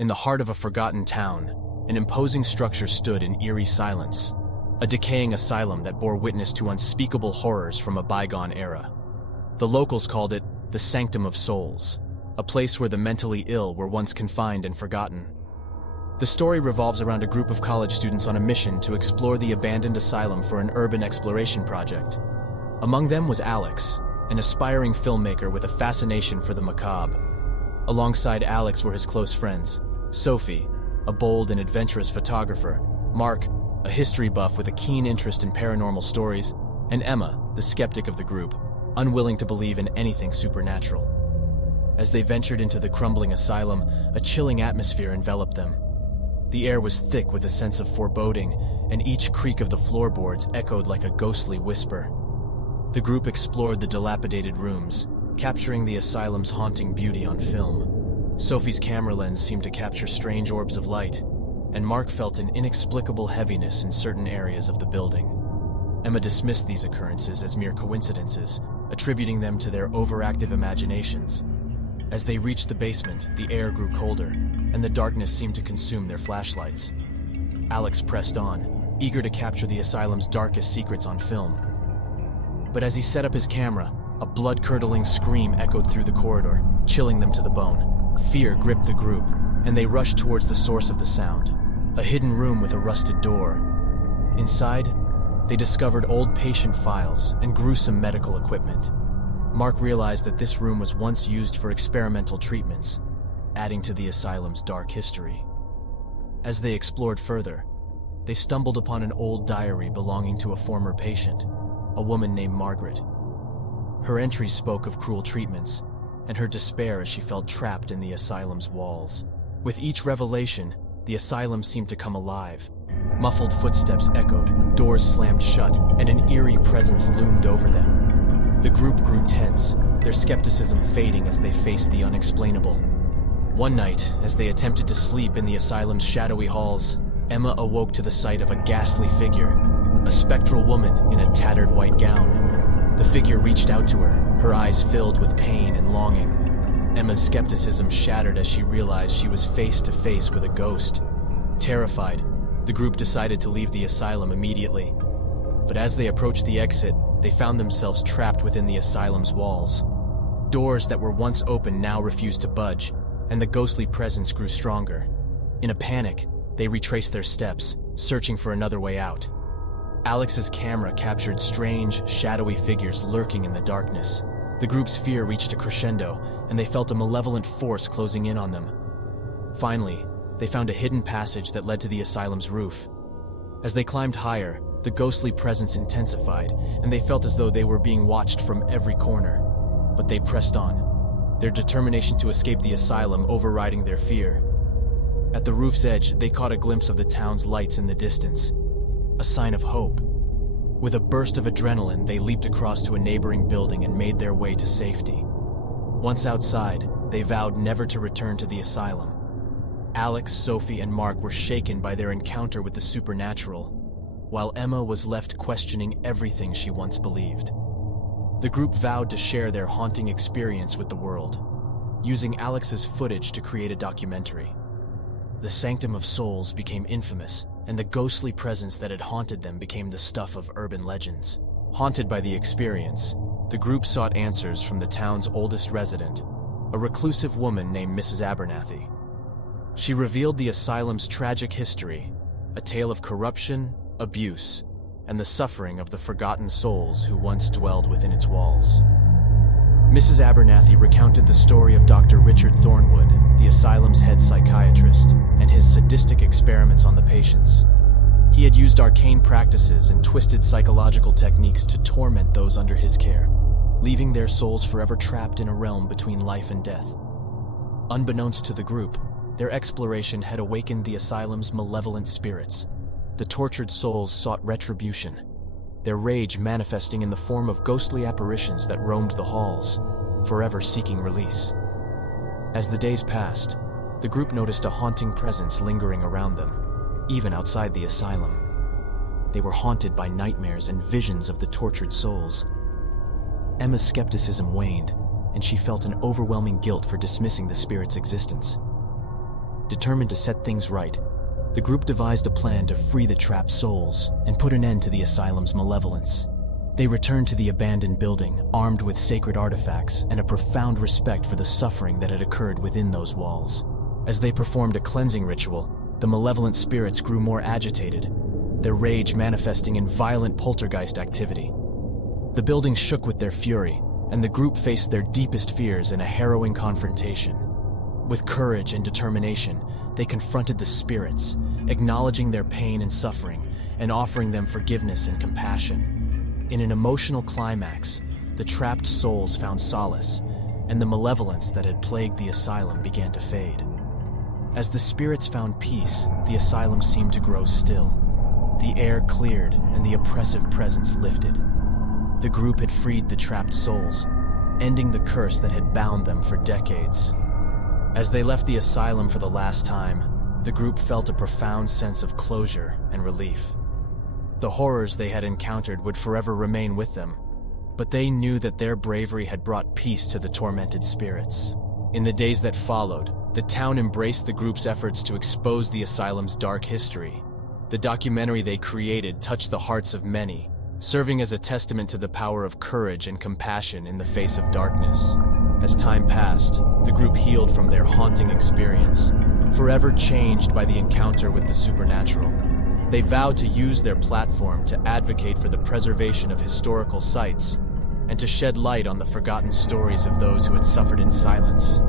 In the heart of a forgotten town, an imposing structure stood in eerie silence, a decaying asylum that bore witness to unspeakable horrors from a bygone era. The locals called it the Sanctum of Souls, a place where the mentally ill were once confined and forgotten. The story revolves around a group of college students on a mission to explore the abandoned asylum for an urban exploration project. Among them was Alex, an aspiring filmmaker with a fascination for the macabre. Alongside Alex were his close friends, Sophie, a bold and adventurous photographer, Mark, a history buff with a keen interest in paranormal stories, and Emma, the skeptic of the group, unwilling to believe in anything supernatural. As they ventured into the crumbling asylum, a chilling atmosphere enveloped them. The air was thick with a sense of foreboding, and each creak of the floorboards echoed like a ghostly whisper. The group explored the dilapidated rooms, capturing the asylum's haunting beauty on film. Sophie's camera lens seemed to capture strange orbs of light, and Mark felt an inexplicable heaviness in certain areas of the building. Emma dismissed these occurrences as mere coincidences, attributing them to their overactive imaginations. As they reached the basement, the air grew colder, and the darkness seemed to consume their flashlights. Alex pressed on, eager to capture the asylum's darkest secrets on film. But as he set up his camera, a blood-curdling scream echoed through the corridor, chilling them to the bone. Fear gripped the group, and they rushed towards the source of the sound, a hidden room with a rusted door. Inside, they discovered old patient files and gruesome medical equipment. Mark realized that this room was once used for experimental treatments, adding to the asylum's dark history. As they explored further, they stumbled upon an old diary belonging to a former patient, a woman named Margaret. Her entries spoke of cruel treatments and her despair as she felt trapped in the asylum's walls. With each revelation, the asylum seemed to come alive. Muffled footsteps echoed, doors slammed shut, and an eerie presence loomed over them. The group grew tense, their skepticism fading as they faced the unexplainable. One night, as they attempted to sleep in the asylum's shadowy halls, Emma awoke to the sight of a ghastly figure, a spectral woman in a tattered white gown. The figure reached out to her, her eyes filled with pain and longing. Emma's skepticism shattered as she realized she was face to face with a ghost. Terrified, the group decided to leave the asylum immediately. But as they approached the exit, they found themselves trapped within the asylum's walls. Doors that were once open now refused to budge, and the ghostly presence grew stronger. In a panic, they retraced their steps, searching for another way out. Alex's camera captured strange, shadowy figures lurking in the darkness. The group's fear reached a crescendo, and they felt a malevolent force closing in on them. Finally, they found a hidden passage that led to the asylum's roof. As they climbed higher, the ghostly presence intensified, and they felt as though they were being watched from every corner. But they pressed on, their determination to escape the asylum overriding their fear. At the roof's edge, they caught a glimpse of the town's lights in the distance, a sign of hope. With a burst of adrenaline, they leaped across to a neighboring building and made their way to safety. Once outside, they vowed never to return to the asylum. Alex, Sophie, and Mark were shaken by their encounter with the supernatural, while Emma was left questioning everything she once believed. The group vowed to share their haunting experience with the world, using Alex's footage to create a documentary. The Sanctum of Souls became infamous, and the ghostly presence that had haunted them became the stuff of urban legends. Haunted by the experience, the group sought answers from the town's oldest resident, a reclusive woman named Mrs. Abernathy. She revealed the asylum's tragic history, a tale of corruption, abuse, and the suffering of the forgotten souls who once dwelled within its walls. Mrs. Abernathy recounted the story of Dr. Richard Thornwood, the asylum's head psychiatrist, and his sadistic experiments on the patients. He had used arcane practices and twisted psychological techniques to torment those under his care, leaving their souls forever trapped in a realm between life and death. Unbeknownst to the group, their exploration had awakened the asylum's malevolent spirits. The tortured souls sought retribution, their rage manifesting in the form of ghostly apparitions that roamed the halls, forever seeking release. As the days passed, the group noticed a haunting presence lingering around them, even outside the asylum. They were haunted by nightmares and visions of the tortured souls. Emma's skepticism waned, and she felt an overwhelming guilt for dismissing the spirit's existence. Determined to set things right, the group devised a plan to free the trapped souls and put an end to the asylum's malevolence. They returned to the abandoned building, armed with sacred artifacts and a profound respect for the suffering that had occurred within those walls. As they performed a cleansing ritual, the malevolent spirits grew more agitated, their rage manifesting in violent poltergeist activity. The building shook with their fury, and the group faced their deepest fears in a harrowing confrontation. With courage and determination, they confronted the spirits, acknowledging their pain and suffering, and offering them forgiveness and compassion. In an emotional climax, the trapped souls found solace, and the malevolence that had plagued the asylum began to fade. As the spirits found peace, the asylum seemed to grow still. The air cleared, and the oppressive presence lifted. The group had freed the trapped souls, ending the curse that had bound them for decades. As they left the asylum for the last time, the group felt a profound sense of closure and relief. The horrors they had encountered would forever remain with them, but they knew that their bravery had brought peace to the tormented spirits. In the days that followed, the town embraced the group's efforts to expose the asylum's dark history. The documentary they created touched the hearts of many, serving as a testament to the power of courage and compassion in the face of darkness. As time passed, the group healed from their haunting experience, forever changed by the encounter with the supernatural. They vowed to use their platform to advocate for the preservation of historical sites and to shed light on the forgotten stories of those who had suffered in silence.